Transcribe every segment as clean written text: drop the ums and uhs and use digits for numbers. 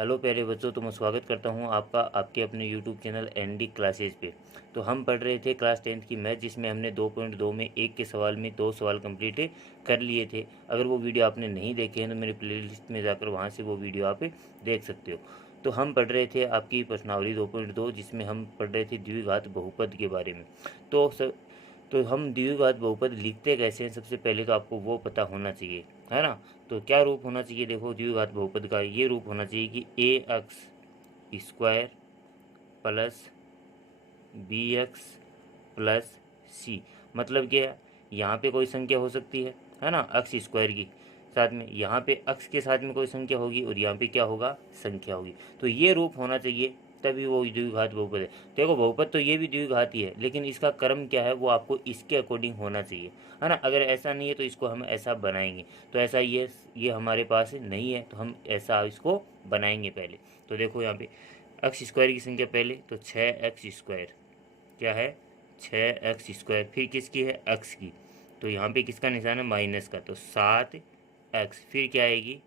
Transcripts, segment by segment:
Hello प्यारे बच्चों, तो मैं स्वागत करता हूं आपका आपके अपने यूट्यूब चैनल एनडी क्लासेज पे। तो हम पढ़ रहे थे क्लास 10th की मैथ, जिसमें हमने 2.2 में एक के सवाल में 2 सवाल कंप्लीट कर लिए थे। अगर वो वीडियो आपने नहीं देखे हैं तो मेरी प्लेलिस्ट में जाकर वहां से वो वीडियो आप देख सकते हो। तो हम पढ़ रहे थे आपकी प्रश्नावली 2.2, जिसमें हम पढ़ रहे थे द्विघात बहुपद के बारे में। तो हम द्विघात बहुपद लिखते कैसे हैं, सबसे पहले तो आपको वो पता होना चाहिए, है ना। तो क्या रूप होना चाहिए, देखो द्विघात बहुपद का ये रूप होना चाहिए कि A X square plus B X plus C. मतलब क्या, यहाँ पे कोई संख्या हो सकती है ना, एक्स स्क्वायर की साथ में, यहाँ पे एक्स के साथ में कोई संख्या होगी और यहाँ पे क्या होगा, संख्या होगी। तो ये रूप होना चाहिए, तभी वो द्विघात बहुपद है। देखो बहुपद तो ये भी द्विघात ही है, लेकिन इसका क्रम क्या है वो आपको इसके अकॉर्डिंग होना चाहिए, है ना। अगर ऐसा नहीं है तो इसको हम ऐसा बनाएंगे। तो ऐसा ये हमारे पास नहीं है, तो हम ऐसा इसको बनाएंगे पहले। तो देखो यहाँ पे एक्स स्क्वायर की संख्या पहले, तो 6x²। क्या है, 6x²। फिर किसकी है, एक्स की। तो यहाँ पे किसका निशान है, माइनस का, तो 7x। फिर क्या आएगी,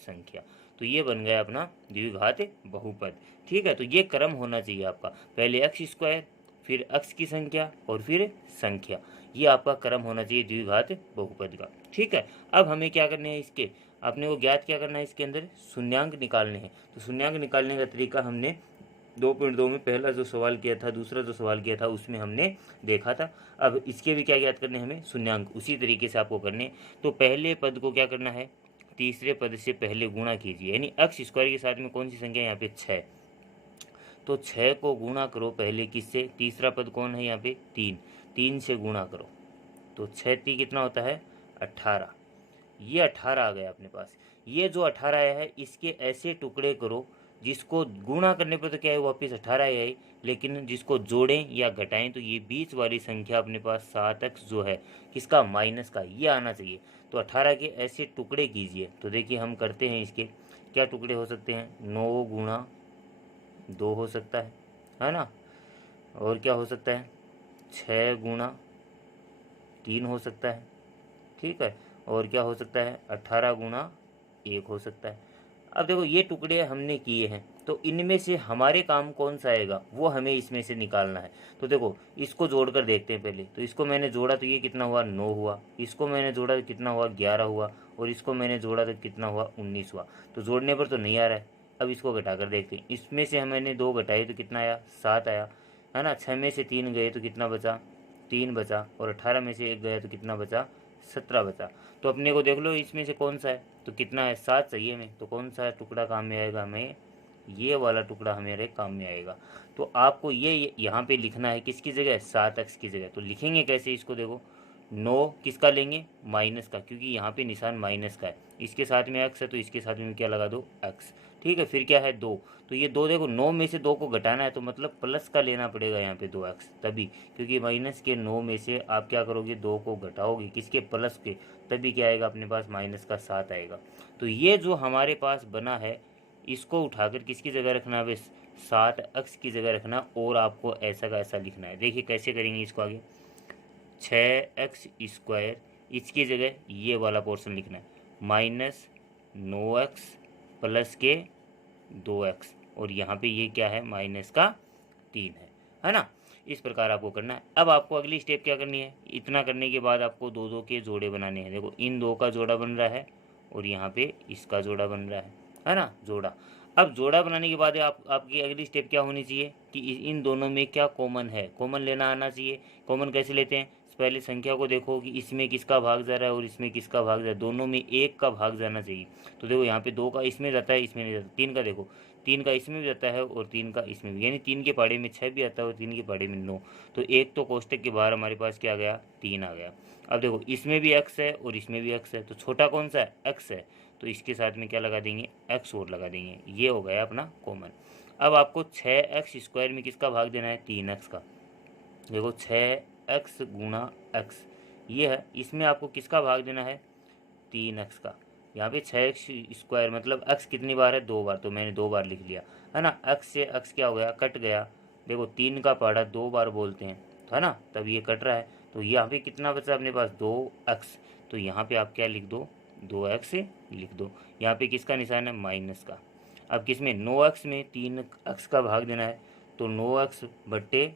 संख्या। तो ये बन गया अपना द्विघात बहुपद। ठीक है, तो ये क्रम होना चाहिए आपका, पहले x², फिर x की संख्या और फिर संख्या। ये आपका क्रम होना चाहिए द्विघात बहुपद का। ठीक है, अब हमें क्या करने हैं, इसके आपने को ज्ञात क्या करना है, इसके अंदर शून्यांक निकालने हैं। तो शून्यांक निकालने का तरीका हमने 2.2 में पहला जो सवाल किया था, दूसरा जो सवाल किया था, उसमें हमने देखा था। अब इसके भी क्या ज्ञात करने, हमें शून्यांक उसी तरीके से आपको करने। तो पहले पद को क्या करना है, तीसरे पद से पहले गुणा कीजिए, यानी एक्स स्क्वायर के साथ में कौन सी संख्या है, यहाँ पे 6। तो 6 को गुणा करो पहले किससे, तीसरा पद कौन है यहाँ पे, 3। 3 से गुणा करो, तो 6 कितना होता है, 18। ये 18 आ गया अपने पास। ये जो 18 आया है, इसके ऐसे टुकड़े करो जिसको गुणा करने पर तो क्या है, वापस 18 ही आई, लेकिन जिसको जोड़ें या घटाएं तो ये बीच वाली संख्या अपने पास 7x जो है, किसका, माइनस का, ये आना चाहिए। तो 18 के ऐसे टुकड़े कीजिए। तो देखिए हम करते हैं, इसके क्या टुकड़े हो सकते हैं, 9 गुणा 2 हो सकता है ना। और क्या हो सकता है, 6 गुणा 3 हो सकता है। ठीक है, और क्या हो सकता है, 18 गुणा 1 हो सकता है। अब देखो ये टुकड़े हमने किए हैं, तो इनमें से हमारे काम कौन सा आएगा वो हमें इसमें से निकालना है। तो देखो इसको जोड़कर देखते हैं पहले। तो इसको मैंने जोड़ा तो ये कितना हुआ, 9 हुआ। इसको मैंने जोड़ा तो कितना हुआ, 11 हुआ। और इसको मैंने जोड़ा तो कितना हुआ, 19 हुआ। तो जोड़ने पर तो नहीं आ रहा है। अब इसको घटाकर देखते हैं, इसमें से हमने 2 घटाए तो कितना आया, 7 आया, है ना। 6 में से 3 गए तो कितना बचा, 3 बचा। और 18 में से 1 गया तो कितना बचा, 17 बचा। तो अपने को देख लो इसमें से कौन सा है, तो कितना है, 7 चाहिए हमें। तो कौन सा टुकड़ा काम में आएगा, हमें ये वाला टुकड़ा हमारे काम में आएगा। तो आपको ये यहाँ पे लिखना है, किसकी जगह, 7x की जगह। तो लिखेंगे कैसे इसको, देखो 9 किसका लेंगे, माइनस का, क्योंकि यहाँ पे निशान माइनस का है। इसके साथ में x है तो इसके साथ में क्या लगा दो, x। ठीक है, फिर क्या है, 2। तो ये 2 देखो, 9 में से 2 को घटाना है तो मतलब प्लस का लेना पड़ेगा यहाँ पे 2x, तभी, क्योंकि माइनस के 9 में से आप क्या करोगे, 2 को घटाओगे किसके, प्लस के, तभी क्या आएगा अपने पास, माइनस का 7 आएगा। तो ये जो हमारे पास बना है, इसको उठाकर किसकी जगह रखना है, 7x की जगह रखना, और आपको ऐसा का ऐसा लिखना है। देखिए कैसे करेंगे इसको आगे, 6x², इसकी जगह ये वाला पोर्शन लिखना है, माइनस 9x प्लस के 2x, और यहाँ पे ये क्या है, माइनस का 3 है ना। इस प्रकार आपको करना है। अब आपको अगली स्टेप क्या करनी है, इतना करने के बाद आपको 2 के जोड़े बनाने हैं। देखो इन 2 का जोड़ा बन रहा है और यहाँ पे इसका जोड़ा बन रहा है ना, जोड़ा। अब जोड़ा बनाने के बाद आपकी अगली स्टेप क्या होनी चाहिए कि इन दोनों में क्या कॉमन है, कॉमन लेना आना चाहिए। कॉमन कैसे लेते हैं, पहले संख्या को देखो कि इसमें किसका भाग जा रहा है और इसमें किसका भाग जा रहा है, दोनों में 1 का भाग जाना चाहिए। तो देखो यहाँ पे 2 का इसमें जाता है, इसमें नहीं जाता। 3 का देखो, 3 का इसमें भी जाता है और 3 का इसमें भी, यानी 3 के पहाड़े में 6 भी आता है और 3 के पहाड़े में 9। तो 1 तो कोष्टक के बाहर हमारे पास क्या आ गया, 3 आ गया। अब देखो इसमें भी x है और इसमें भी x है, तो छोटा कौन सा है, x है। तो इसके साथ में क्या लगा देंगे, x और लगा देंगे। ये हो गया अपना कॉमन। अब आपको 6x² में किसका भाग देना है, 3x का। देखो 6x गुणा x ये है, इसमें आपको किसका भाग देना है, 3x का। यहाँ पे 6x² मतलब x कितनी बार है, 2 बार, तो मैंने 2 बार लिख लिया, है ना। x से x क्या हो गया, कट गया। देखो 3 का पहाड़ा 2 बार बोलते हैं, है ना, तब ये कट रहा है। तो यहाँ पे कितना बचा अपने पास, 2x। तो यहाँ पे आप क्या लिख दो, 2x लिख दो। यहाँ पे किसका निशान है, माइनस का। अब किस में 9x में 3x का भाग देना है, तो 9x बट्टे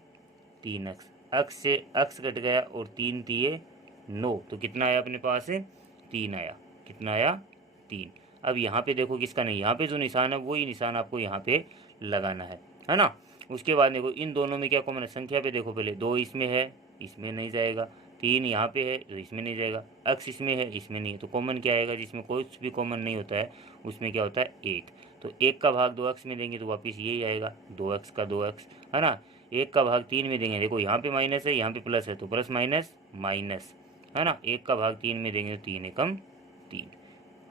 3x, x से x कट गया और 3 3 9, तो कितना आया अपने पास है 3 आया। कितना आया 3। अब यहाँ पे देखो किसका नहीं, यहाँ पे जो निशान है वही निशान आपको यहाँ पे लगाना है ना। उसके बाद देखो इन दोनों में क्या कॉमन है, संख्या पे देखो पहले 2 इसमें है, इसमें नहीं जाएगा, 3 यहाँ पे है तो इसमें नहीं जाएगा, x इसमें है इसमें नहीं है, तो कॉमन क्या आएगा, जिसमें कुछ भी कॉमन नहीं होता है उसमें क्या होता है 1। तो 1 का भाग 2x में देंगे तो वापस यही आएगा 2x का 2x, है ना। 1 का भाग 3 में देंगे, देखो यहाँ पे माइनस है यहाँ पे प्लस है, तो प्लस माइनस माइनस, है ना। 1 का भाग 3 में देंगे तो 3 एकम 3।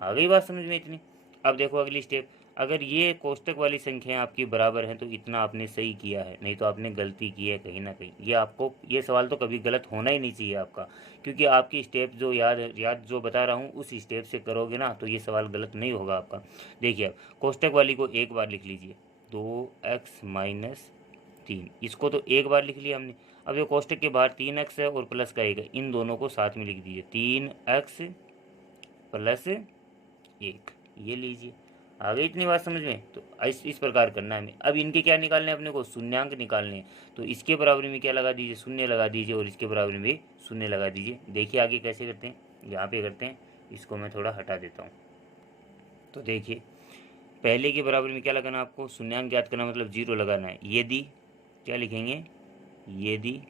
आ गई बात समझ में इतनी। अब देखो अगली स्टेप, अगर ये कोष्टक वाली संख्याएं आपकी बराबर हैं तो इतना आपने सही किया है, नहीं तो आपने गलती की है कहीं ना कहीं। ये आपको ये सवाल तो कभी गलत होना ही नहीं चाहिए आपका, क्योंकि आपकी स्टेप जो याद जो बता रहा हूँ उस स्टेप से करोगे ना तो ये सवाल गलत नहीं होगा आपका। देखिए अब कोष्टक वाली को एक बार लिख लीजिए, 2x माइनस 3, इसको तो एक बार लिख लिया हमने। अब ये कोष्टक के बाहर 3x है और प्लस का 1 है, इन दोनों को साथ में लिख दीजिए, 3x प्लस 1, ये लीजिए। आ गई इतनी बात समझ में। तो इस प्रकार करना है हमें। अब इनके क्या निकालने हैं अपने को, शून्यांक निकालने हैं, तो इसके बराबर में क्या लगा दीजिए, शून्य लगा दीजिए, और इसके बराबर में भी शून्य लगा दीजिए। देखिए आगे कैसे करते हैं, यहाँ पे करते हैं, इसको मैं थोड़ा हटा देता हूँ। तो देखिए पहले के बराबर में क्या लगाना आपको, शून्यांक ज्ञात करना मतलब 0 लगाना है। यदि क्या लिखेंगे, यदि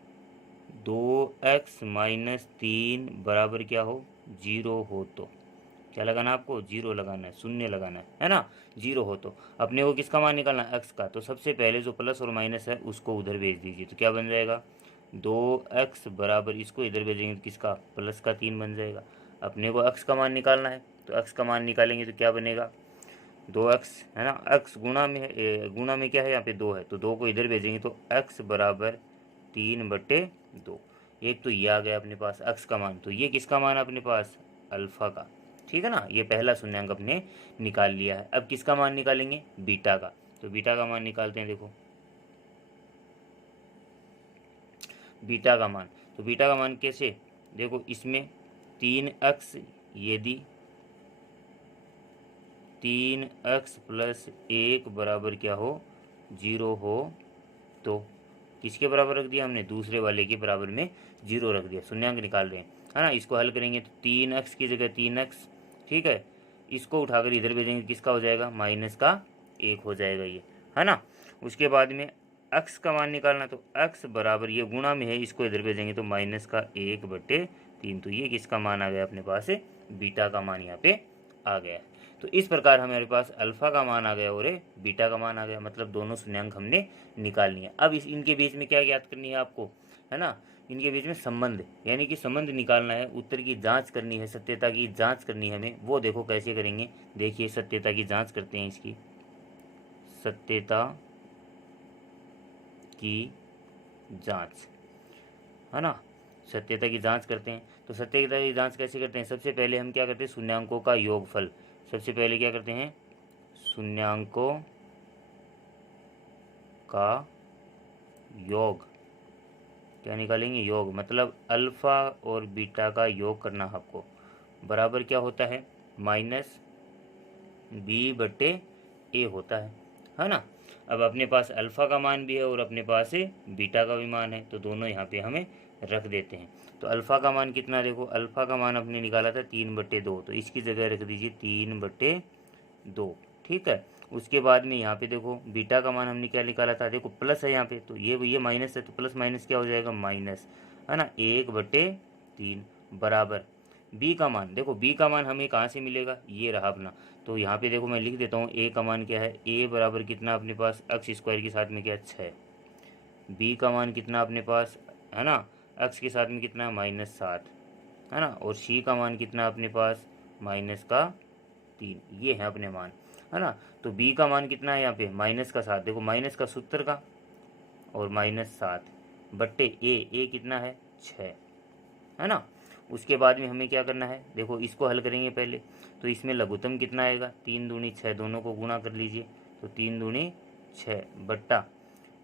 2x माइनस 3 बराबर क्या हो 0 हो, तो क्या लगाना आपको 0 लगाना है, शून्य लगाना है ना। 0 हो तो अपने को किसका मान निकालना है, x का। तो सबसे पहले जो प्लस और माइनस है उसको उधर भेज दीजिए, तो क्या बन जाएगा 2x बराबर, इसको इधर भेजेंगे तो किसका, प्लस का 3 बन जाएगा। अपने को x का मान निकालना है, तो x का मान निकालेंगे तो क्या बनेगा 2x, है ना। x गुणा में क्या है यहाँ पे 2 है, तो 2 को इधर भेजेंगे तो x बराबर 3/2। एक तो ये आ गया अपने पास x का मान, तो ये किसका मान है अपने पास, अल्फा का, ठीक है ना। ये पहला शून्यांक अपने निकाल लिया है। अब किसका मान निकालेंगे, बीटा का। तो बीटा का मान निकालते हैं, देखो बीटा का मान। तो बीटा का मान कैसे, देखो इसमें 3x, यदि 3x प्लस 1 बराबर क्या हो 0 हो, तो किसके बराबर रख दिया हमने, दूसरे वाले के बराबर में 0 रख दिया। शून्यांक निकाल रहे हैं, है ना। इसको हल करेंगे तो 3x की जगह 3x, ठीक है। इसको उठाकर इधर भेजेंगे, किसका हो जाएगा, माइनस का 1 हो जाएगा ये, है ना। उसके बाद में x का मान निकालना, तो x बराबर, ये गुणा में है, इसको इधर भेजेंगे तो माइनस का 1/3। तो ये किसका मान आ गया अपने पास, बीटा का मान यहाँ पे आ गया। तो इस प्रकार हमारे पास अल्फा का मान आ गया और बीटा का मान आ गया, मतलब दोनों शून्यांक हमने निकाल लिए। अब इनके बीच में क्या ज्ञात करनी है आपको, है ना, इनके बीच में संबंध, यानी कि संबंध निकालना है, उत्तर की जांच करनी है, सत्यता की जांच करनी है हमें। वो देखो कैसे करेंगे, देखिए सत्यता की जांच करते हैं, इसकी सत्यता की जांच, है ना। सत्यता की जांच करते हैं, तो सत्यता की जांच कैसे करते हैं, सबसे पहले हम क्या करते हैं, शून्यांकों का योगफल। सबसे पहले क्या करते हैं, शून्यांकों का योग, क्या निकालेंगे, योग, मतलब अल्फा और बीटा का योग करना आपको। बराबर क्या होता है, -b/a होता है ना। अब अपने पास अल्फा का मान भी है और अपने पास बीटा का भी मान है, तो दोनों यहाँ पे हमें रख देते हैं। तो अल्फ़ा का मान कितना, देखो अल्फ़ा का मान अपने निकाला था 3/2, तो इसकी जगह रख दीजिए 3/2, ठीक है। उसके बाद में यहाँ पे देखो बीटा का मान हमने क्या निकाला था, देखो प्लस है यहाँ पे, तो ये माइनस है, तो प्लस माइनस क्या हो जाएगा, माइनस, है ना, 1/3 बराबर बी का मान। देखो बी का मान हमें कहाँ से मिलेगा, ये रहा अपना। तो यहाँ पे देखो मैं लिख देता हूँ, ए का मान क्या है, ए बराबर कितना अपने पास x² के साथ में क्या 6, बी का मान कितना अपने पास, है ना, x के साथ में कितना है -7, है ना, और सी का मान कितना अपने पास -3। ये है अपने मान, है ना। तो बी का मान कितना है यहाँ पे -7, देखो माइनस का सूत्र का और -7 बट्टे ए कितना है 6, है ना। उसके बाद में हमें क्या करना है, देखो इसको हल करेंगे पहले, तो इसमें लघुत्तम कितना आएगा, 3 दूनी 6, दोनों को गुणा कर लीजिए, तो 3 दूनी 6 बट्टा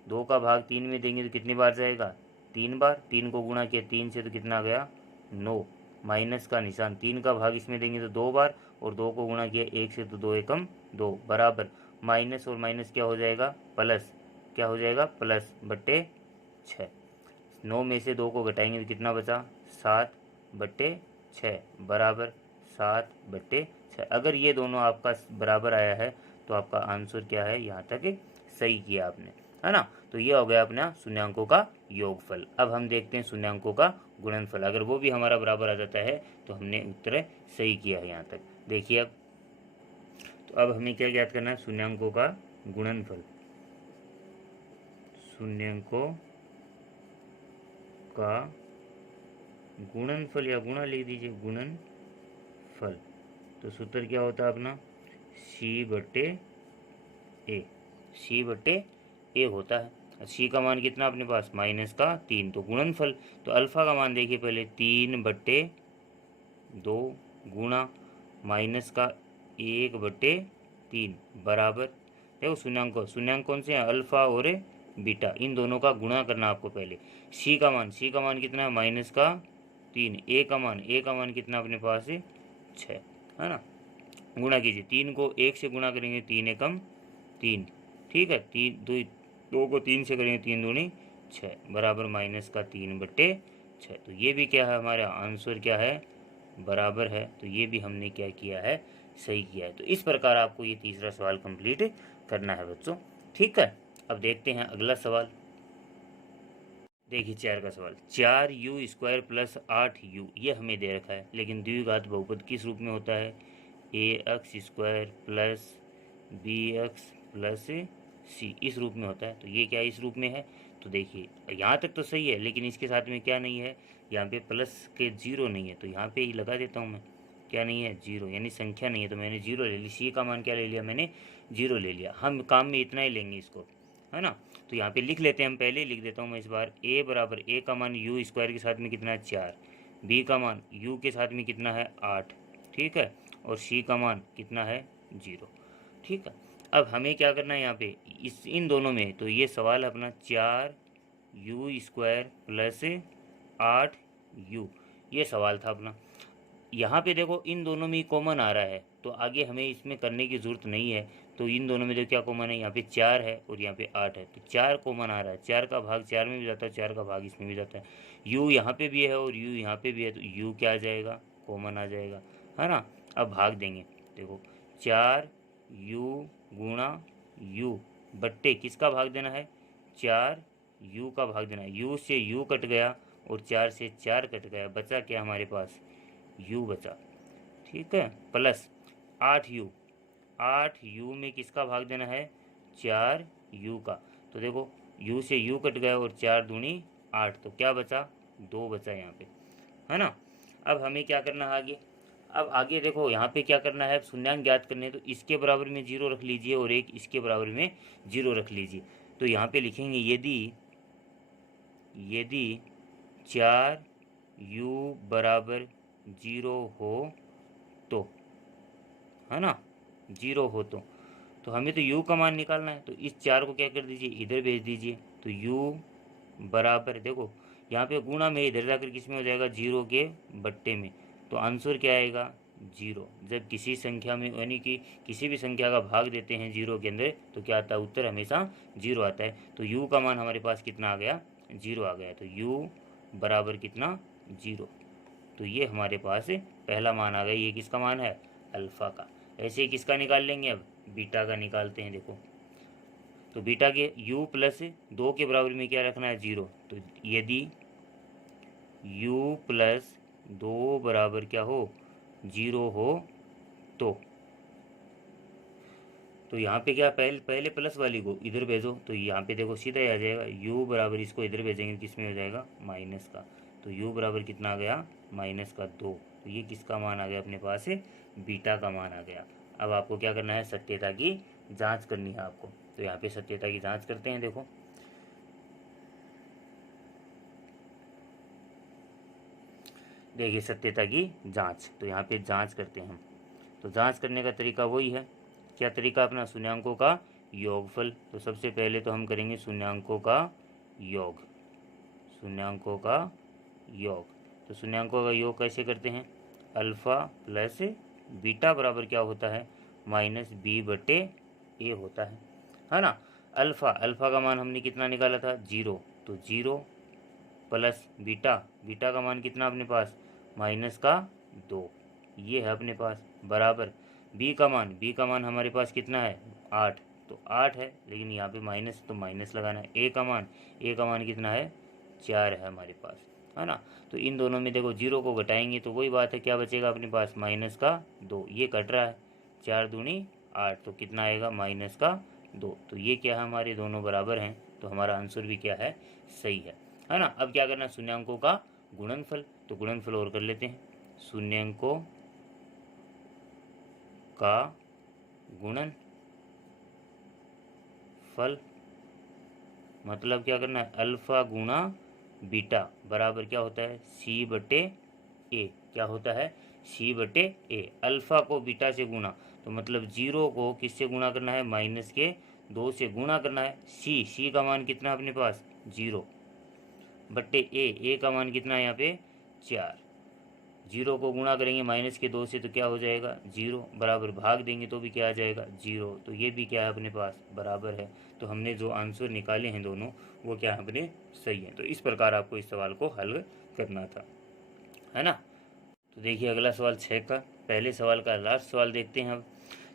2 का भाग 3 में देंगे तो कितनी बार जाएगा, 3 बार। 3 को गुणा किया 3 से तो कितना आ गया 9, माइनस का निशान, 3 का भाग इसमें देंगे तो 2 बार, और 2 को गुणा किया 1 से तो 2 एकम 2 बराबर माइनस और माइनस क्या हो जाएगा, प्लस, क्या हो जाएगा, प्लस बट्टे 6। 9 में से 2 को घटाएंगे तो कितना बचा, 7/6 बराबर 7/6। अगर ये दोनों आपका बराबर आया है तो आपका आंसर क्या है, यहाँ तक सही किया आपने, है ना। तो ये हो गया अपना शून्यांकों का योगफल। अब हम देखते हैं शून्यांकों का गुणनफल। अगर वो भी हमारा बराबर आ जाता है तो हमने उत्तर सही किया है यहाँ तक। देखिए अब, तो अब हमें क्या ज्ञात करना है, शून्यांकों का गुणनफल। शून्यांकों का गुणनफल या गुणा लिख दीजिए, गुणनफल। तो सूत्र क्या होता है अपना, C/A, C/A होता है। C का मान कितना अपने पास, -3। तो गुणनफल, तो अल्फा का मान देखिए पहले, 3/2 गुणा -1/3 बराबर, देखो शून्यांक कौन से हैं, अल्फा और बीटा, इन दोनों का गुणा करना आपको पहले। C का मान कितना है, -3। A का मान कितना अपने पास है, 6, है ना। गुणा कीजिए, 3 को 1 से गुणा करेंगे, 3 एकम 3, ठीक है। 2 को 3 से करेंगे, 3 दूनी 6 बराबर -3/6। तो ये भी क्या है, हमारा आंसर क्या है, बराबर है। तो ये भी हमने क्या किया है, सही किया है। तो इस प्रकार आपको ये तीसरा सवाल कंप्लीट करना है बच्चों, ठीक है। अब देखते हैं अगला सवाल। देखिए 4 का सवाल, 4u² + 8u, ये हमें दे रखा है, लेकिन द्विघात बहुपद किस रूप में होता है, ax² + bx + c, इस रूप में होता है। तो ये क्या इस रूप में है, तो देखिए यहाँ तक तो सही है, लेकिन इसके साथ में क्या नहीं है, यहाँ पे प्लस के 0 नहीं है। तो यहाँ पे ही लगा देता हूँ मैं, क्या नहीं है, 0, यानी संख्या नहीं है। तो मैंने 0 ले ली, सी का मान क्या ले लिया मैंने, 0 ले लिया। हम काम में इतना ही लेंगे इसको, है ना। तो यहाँ पे लिख लेते हैं, हम पहले ही लिख देता हूँ मैं इस बार। a का मान u² के साथ में कितना है, 4, b का मान u के साथ में कितना है, 8, ठीक है, और c का मान कितना है, 0, ठीक है। अब हमें क्या करना है यहाँ पे, इन दोनों में, तो ये सवाल है अपना 4u² + 8u, ये सवाल था अपना। यहाँ पे देखो इन दोनों में कॉमन आ रहा है, तो आगे हमें इसमें करने की ज़रूरत नहीं है। तो इन दोनों में जो क्या कॉमन है, यहाँ पे 4 है और यहाँ पे 8 है, तो 4 कॉमन आ रहा है। 4 का भाग 4 में भी जाता है, 4 का भाग इसमें भी जाता है। u यहाँ पे भी है और u यहाँ पे भी है, तो u क्या आ जाएगा, कॉमन आ जाएगा, है ना। अब भाग देंगे, देखो 4u गुणा u बट्टे किसका भाग देना है, 4u का भाग देना है। u से u कट गया और 4 से 4 कट गया, बचा क्या हमारे पास, u बचा, ठीक है, प्लस 8u। 8u में किसका भाग देना है, 4u का। तो देखो u से u कट गया और 4 दूनी 8, तो क्या बचा, 2 बचा यहाँ पे, है ना। अब हमें क्या करना है आगे, अब आगे देखो यहाँ पे क्या करना है, शून्यांक ज्ञात करने, तो इसके बराबर में 0 रख लीजिए और एक इसके बराबर में 0 रख लीजिए। तो यहाँ पे लिखेंगे यदि 4u बराबर 0 हो तो, है ना, 0 हो तो हमें तो u का मान निकालना है। तो इस 4 को क्या कर दीजिए, इधर भेज दीजिए। तो u बराबर, देखो यहाँ पे गुणा में इधर जाकर किस में हो जाएगा, 0 के बट्टे में। तो आंसर क्या आएगा, 0। जब किसी संख्या में, यानी कि किसी भी संख्या का भाग देते हैं 0 के अंदर, तो क्या आता है, उत्तर हमेशा 0 आता है। तो u का मान हमारे पास कितना आ गया, 0 आ गया। तो u बराबर कितना, 0। तो ये हमारे पास पहला मान आ गया। ये किसका मान है, अल्फ़ा का। ऐसे ही किसका निकाल लेंगे, अब बीटा का निकालते हैं। देखो तो बीटा के u + 2 के बराबर में क्या रखना है, 0। तो यदि u + 2 बराबर क्या हो, 0 हो तो यहाँ पे क्या, पहले प्लस वाली को इधर भेजो, तो यहाँ पे देखो सीधा ही आ जाएगा। u बराबर, इसको इधर भेजेंगे किस में हो जाएगा, माइनस का। तो u बराबर कितना आ गया, -2। तो ये किसका मान आ गया अपने पास, बीटा का मान आ गया। अब आपको क्या करना है, सत्यता की जांच करनी है आपको। तो यहाँ पे सत्यता की जांच करते हैं। देखो देखिए सत्यता की जांच, तो यहाँ पे जांच करते हैं हम। तो जांच करने का तरीका वही है, क्या तरीका अपना, शून्यांकों का योगफल। तो सबसे पहले तो हम करेंगे शून्यांकों का योग, शून्यांकों का योग। तो शून्यांकों का योग कैसे करते हैं, अल्फ़ा + बीटा बराबर क्या होता है, -b/2। ए होता है ना। अल्फ़ा, अल्फ़ा का मान हमने कितना निकाला था 0, तो 0 प्लस बीटा, बीटा का मान कितना अपने पास -2, ये है अपने पास, बराबर बी का मान, बी का मान हमारे पास कितना है 8, तो 8 है, लेकिन यहाँ पे माइनस तो माइनस लगाना है। ए का मान, ए का मान कितना है 4 है हमारे पास, है ना। तो इन दोनों में देखो 0 को घटाएंगे तो वही बात है, क्या बचेगा अपने पास -2, ये कट रहा है, 4 दूनी 8, तो कितना आएगा -2। तो ये क्या है, हमारे दोनों बराबर हैं, तो हमारा आंसर भी क्या है सही है ना। अब क्या करना है, शून्यांकों का गुणनफल, तो गुणनफल और कर लेते हैं। शून्यांकों का गुणनफल मतलब क्या करना है, अल्फ़ा गुणा बीटा बराबर क्या होता है C/A, क्या होता है C/A। अल्फ़ा को बीटा से गुणा, तो मतलब 0 को किससे गुणा करना है, -2 से गुणा करना है। C का मान कितना अपने पास 0/A, A का मान कितना है यहाँ पे 4, 0 को गुणा करेंगे -2 से तो क्या हो जाएगा 0, बराबर भाग देंगे तो भी क्या आ जाएगा 0, तो ये भी क्या है अपने पास बराबर है। तो हमने जो आंसर निकाले हैं दोनों, वो क्या है अपने सही है। तो इस प्रकार आपको इस सवाल को हल करना था, है ना। तो देखिए अगला सवाल 6 का, पहले सवाल का लास्ट सवाल देखते हैं अब।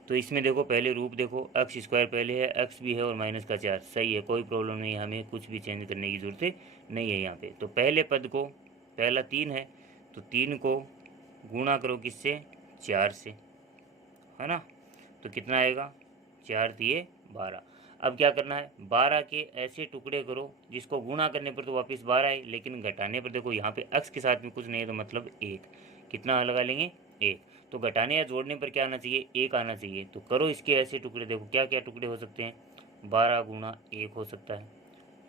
तो इसमें देखो पहले रूप देखो, x² पहले है, x भी है और -4, सही है, कोई प्रॉब्लम नहीं है, हमें कुछ भी चेंज करने की ज़रूरत नहीं है यहाँ पे। तो पहले पद को, पहला 3 है, तो 3 को गुणा करो किससे 4 से, है ना। तो कितना आएगा 4 दिए 12। अब क्या करना है, 12 के ऐसे टुकड़े करो जिसको गुणा करने पर तो वापस 12 है, लेकिन घटाने पर देखो यहाँ पे x के साथ में कुछ नहीं है, तो मतलब 1, कितना लगा लेंगे 1। तो घटाने या जोड़ने पर क्या आना चाहिए 1 आना चाहिए। तो करो इसके ऐसे टुकड़े, देखो क्या क्या टुकड़े हो सकते हैं, 12 गुणा 1 हो सकता है,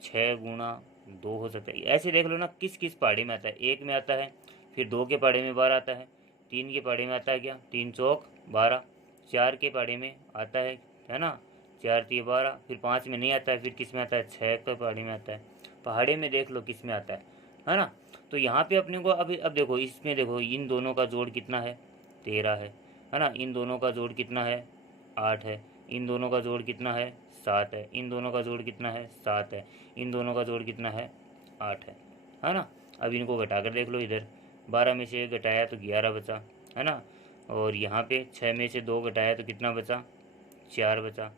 6 गुणा 2 हो सकता है। ऐसे देख लो ना किस किस पहाड़े में आता है, 1 में आता है, फिर 2 के पहाड़े में 12 आता है, 3 के पहाड़े में आता है क्या 3 चौक 12, 4 के पहाड़े में आता है ना 4 3 12, फिर 5 में नहीं आता है, फिर किस में आता है 6 के पहाड़े में आता है। पहाड़े में देख लो किस में आता है ना। तो यहाँ पे अपने को अब देखो इसमें देखो इन दोनों का जोड़ कितना है 13 है ना। इन दोनों का जोड़ कितना है 8 है, इन दोनों का जोड़ कितना है 7 है, इन दोनों का जोड़ कितना है 7 है, इन दोनों का जोड़ कितना है 8 है ना। अब इनको घटा कर देख लो, इधर 12 में से 1 घटाया तो 11 बचा, है ना। और यहाँ पे 6 में से 2 घटाया तो कितना बचा 4 बचा,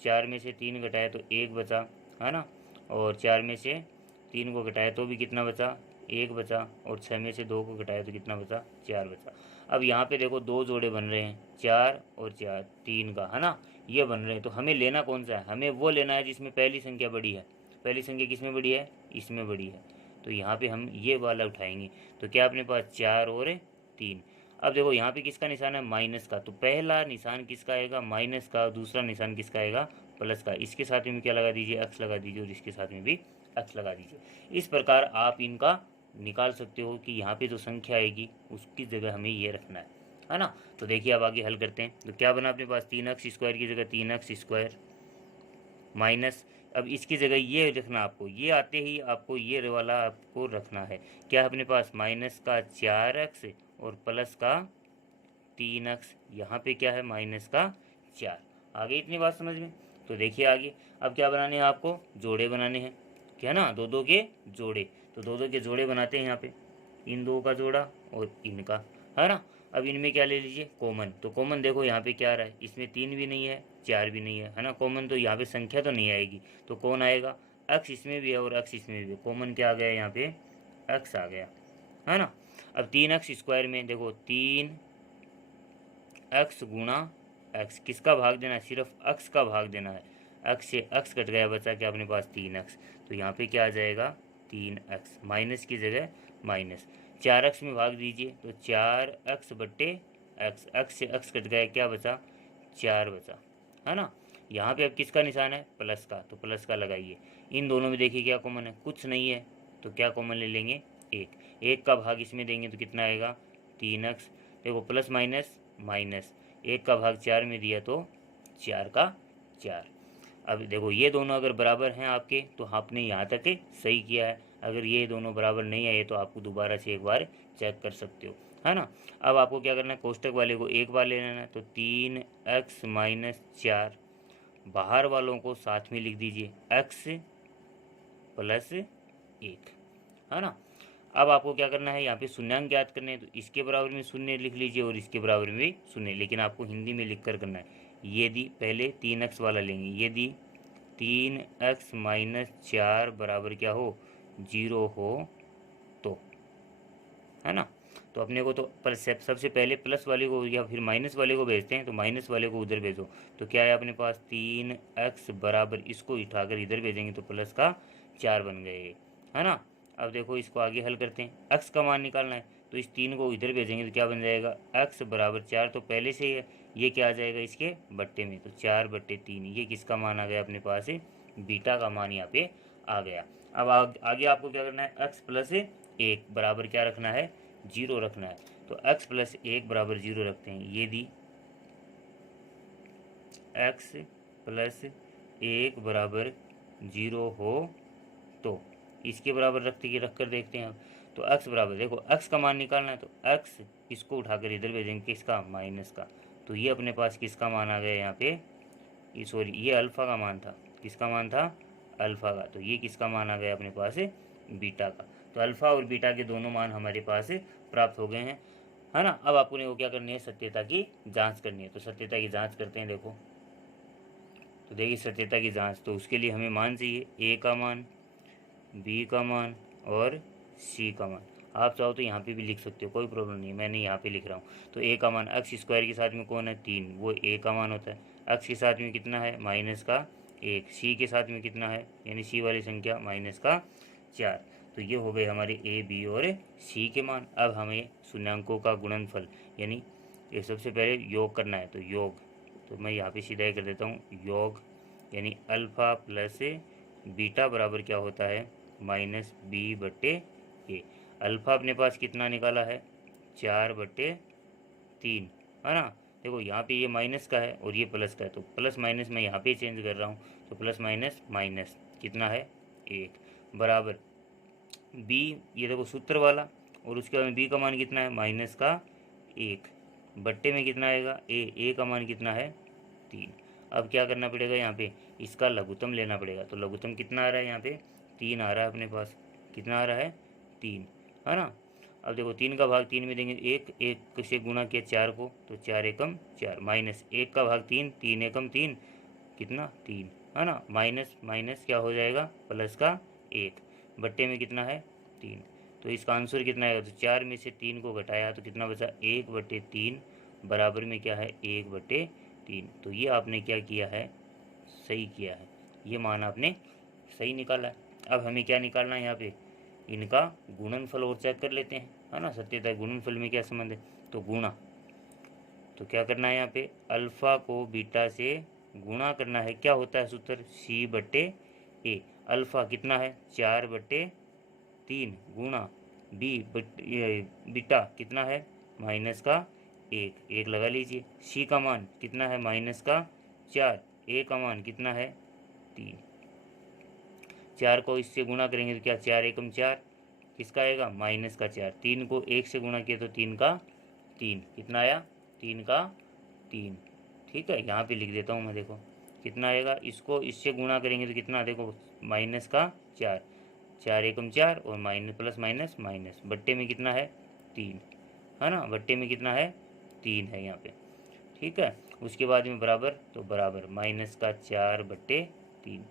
4 में से 3 घटाया तो 1 बचा, है ना। और 4 में से 3 को घटाया तो भी कितना बचा 1 बचा, और 6 में से 2 को घटाया तो कितना बचा 4 बचा। अब यहाँ पे देखो 2 जोड़े बन रहे हैं 4 और 4 3 का, है ना, ये बन रहे हैं। तो हमें लेना कौन सा है, हमें वो लेना है जिसमें पहली संख्या बड़ी है। पहली संख्या किस में बड़ी है, इसमें बड़ी है, तो यहाँ पे हम ये वाला उठाएंगे। तो क्या अपने पास 4 और 3। अब देखो यहाँ पे किसका निशान है माइनस का, तो पहला निशान किसका आएगा माइनस का, दूसरा निशान किसका आएगा प्लस का। इसके साथ में क्या लगा दीजिए एक्स लगा दीजिए, और इसके साथ में भी एक्स लगा दीजिए। इस प्रकार आप इनका निकाल सकते हो कि यहाँ पे जो संख्या आएगी उसकी जगह हमें ये रखना है ना। तो देखिए अब आगे हल करते हैं। तो क्या बना अपने पास 3x² की जगह 3x² माइनस, अब इसकी जगह ये रखना आपको, ये आते ही आपको ये वाला आपको रखना है। क्या है अपने पास माइनस का 4x और प्लस का 3x, यहाँ पे क्या है माइनस का 4। आगे इतनी बात समझ में। तो देखिए आगे अब क्या बनाने हैं आपको, जोड़े बनाने हैं, क्या ना, दो के जोड़े। तो दो के जोड़े बनाते हैं यहाँ पे, इन दो का जोड़ा और इनका, है ना। अब इनमें क्या ले लीजिए कॉमन, तो कॉमन देखो यहाँ पे क्या आ रहा है, इसमें 3 भी नहीं है 4 भी नहीं है ना कॉमन, तो यहाँ पे संख्या तो नहीं आएगी। तो कौन आएगा, x इसमें भी है और x इसमें भी है, कॉमन क्या आ गया यहाँ पे x आ गया, है ना। अब 3x² में देखो 3x गुणा x, किसका भाग देना है, सिर्फ x का भाग देना है। x से x कट गया, बचा क्या अपने पास 3x, तो यहाँ पे क्या आ जाएगा 3x, माइनस की जगह माइनस। 4x में भाग दीजिए तो 4x/x, x से x कट गया, क्या बचा 4 बचा, है ना। यहाँ पे अब किसका निशान है प्लस का, तो प्लस का लगाइए। इन दोनों में देखिए क्या कॉमन है, कुछ नहीं है, तो क्या कॉमन ले लेंगे 1 का भाग इसमें देंगे तो कितना आएगा 3x, देखो प्लस माइनस माइनस, 1 का भाग 4 में दिया तो 4 का 4। अब देखो ये दोनों अगर बराबर हैं आपके, तो आपने यहाँ तक सही किया है। अगर ये दोनों बराबर नहीं आए तो आपको दोबारा से एक बार चेक कर सकते हो, है ना। अब आपको क्या करना है, कोष्टक वाले को एक बार ले लेना है, तो 3x - 4 बाहर वालों को साथ में लिख दीजिए, x प्लस 1, है ना। अब आपको क्या करना है, यहाँ पे शून्यांक ज्ञात करने हैं, तो इसके बराबर में शून्य लिख लीजिए और इसके बराबर में शून्य, लेकिन आपको हिंदी में लिख कर करना है। यदि पहले 3x वाला लेंगे, यदि 3x माइनस 4 बराबर क्या हो, 0 हो तो, है ना। तो अपने को तो पर सबसे पहले प्लस वाले को या फिर माइनस वाले को भेजते हैं, तो माइनस वाले को उधर भेजो। तो क्या है अपने पास, 3x बराबर, इसको उठाकर इधर भेजेंगे तो प्लस का 4 बन गए, है ना। अब देखो इसको आगे हल करते हैं, x का मान निकालना है, तो इस 3 को इधर भेजेंगे तो क्या बन जाएगा, x बराबर 4 तो पहले से ही है, ये क्या आ जाएगा इसके बट्टे में, तो 4/3। ये किसका मान आ गया अपने पास, बीटा का मान यहाँ पे आ गया। अब आगे आपको क्या करना है, x प्लस 1 बराबर क्या रखना है, 0 रखना है। तो x प्लस 1 बराबर 0 रखते हैं। यदि x प्लस 1 बराबर 0 हो तो इसके बराबर रख कर देखते हैं। तो x बराबर, देखो x का मान निकालना है, तो x इसको उठाकर इधर भेजेंगे, किसका, माइनस का। तो ये अपने पास किसका मान आ गया यहाँ पे, सॉरी ये अल्फ़ा का मान था, किसका मान था, अल्फ़ा का। तो ये किसका मान आ गया अपने पास, बीटा का। तो अल्फ़ा और बीटा के दोनों मान हमारे पास प्राप्त हो गए हैं, है ना। अब आपको वो क्या करनी है, सत्यता की जांच करनी है। तो सत्यता की जांच करते हैं। देखो तो देखिए सत्यता की जांच, तो उसके लिए हमें मान चाहिए, ए का मान, बी का मान और सी का मान। आप चाहो तो यहाँ पे भी लिख सकते हो, कोई प्रॉब्लम नहीं, मैंने यहाँ पे लिख रहा हूँ। तो ए का मान, एक्स स्क्वायर के साथ में कौन है, 3, वो ए का मान होता है। एक्स के साथ में कितना है, माइनस का 1, सी के साथ में कितना है, यानी सी वाली संख्या माइनस का 4। तो ये हो गए हमारे ए, बी और सी के मान। अब हमें शून्यांकों का गुणनफल, यानी ये सबसे पहले योग करना है, तो योग, तो मैं यहाँ पे सीधा ही कर देता हूँ, योग यानी अल्फ़ा प्लस बीटा बराबर क्या होता है, माइनस b/a। अल्फ़ा अपने पास कितना निकाला है, 4/3, है ना। देखो यहाँ पे ये माइनस का है और ये प्लस का है, तो प्लस माइनस मैं यहाँ पे चेंज कर रहा हूँ, तो प्लस माइनस माइनस कितना है, 1 बराबर b, ये देखो सूत्र वाला, और उसके बाद b का मान कितना है, माइनस का 1 बट्टे में कितना आएगा, a का मान कितना है, 3। अब क्या करना पड़ेगा, यहाँ पे इसका लघुत्तम लेना पड़ेगा। तो लघुत्तम कितना आ रहा है, यहाँ पे 3 आ रहा है अपने पास, कितना आ रहा है, 3, है ना। अब देखो 3 का भाग 3 में देंगे, 1 से गुणा किया 4 को, तो 4 एकम 4, माइनस 1 का भाग 3, 3 एकम 3, कितना 3, है ना। माइनस माइनस क्या हो जाएगा, प्लस का 1 बट्टे में कितना है, 3। तो इसका आंसर कितना आएगा, तो 4 में से 3 को घटाया तो कितना बचा, 1/3 बराबर में क्या है, 1/3। तो ये आपने क्या किया है, सही किया है, ये मान आपने सही निकाला है। अब हमें क्या निकालना है, यहाँ पे इनका गुणनफल और चेक कर लेते हैं, है ना। सत्यता गुणनफल में क्या संबंध है, तो गुणा, तो क्या करना है, यहाँ पे अल्फ़ा को बीटा से गुणा करना है। क्या होता है सूत्र, c/a। अल्फ़ा कितना है, 4/3 गुणा बीटा कितना है, माइनस का 1 लगा लीजिए। सी का मान कितना है, माइनस का 4, ए का मान कितना है, 3। 4 को इससे गुणा करेंगे तो क्या, 4 एकम 4, किसका आएगा, माइनस का 4। 3 को 1 से गुणा किया तो 3 का 3, कितना आया, 3 का 3। ठीक है, यहाँ पे लिख देता हूँ मैं, देखो कितना आएगा, इसको इससे गुणा करेंगे तो कितना, देखो माइनस का 4, 4 एकम 4 और माइनस प्लस माइनस माइनस, बट्टे में कितना है, 3, है ना। बट्टे में कितना है, 3 है यहाँ पे। ठीक है, उसके बाद में बराबर, तो बराबर माइनस का 4/3।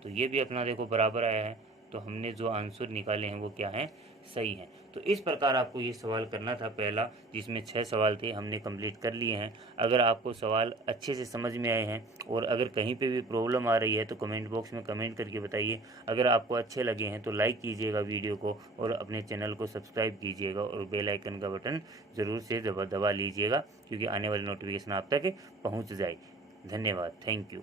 तो ये भी अपना देखो बराबर आया है। तो हमने जो आंसर निकाले हैं वो क्या हैं, सही हैं। तो इस प्रकार आपको ये सवाल करना था पहला, जिसमें 6 सवाल थे, हमने कंप्लीट कर लिए हैं। अगर आपको सवाल अच्छे से समझ में आए हैं और अगर कहीं पे भी प्रॉब्लम आ रही है तो कमेंट बॉक्स में कमेंट करके बताइए। अगर आपको अच्छे लगे हैं तो लाइक कीजिएगा वीडियो को और अपने चैनल को सब्सक्राइब कीजिएगा और बेल आइकन का बटन ज़रूर से दबा लीजिएगा, क्योंकि आने वाली नोटिफिकेशन आप तक पहुँच जाए। धन्यवाद, थैंक यू।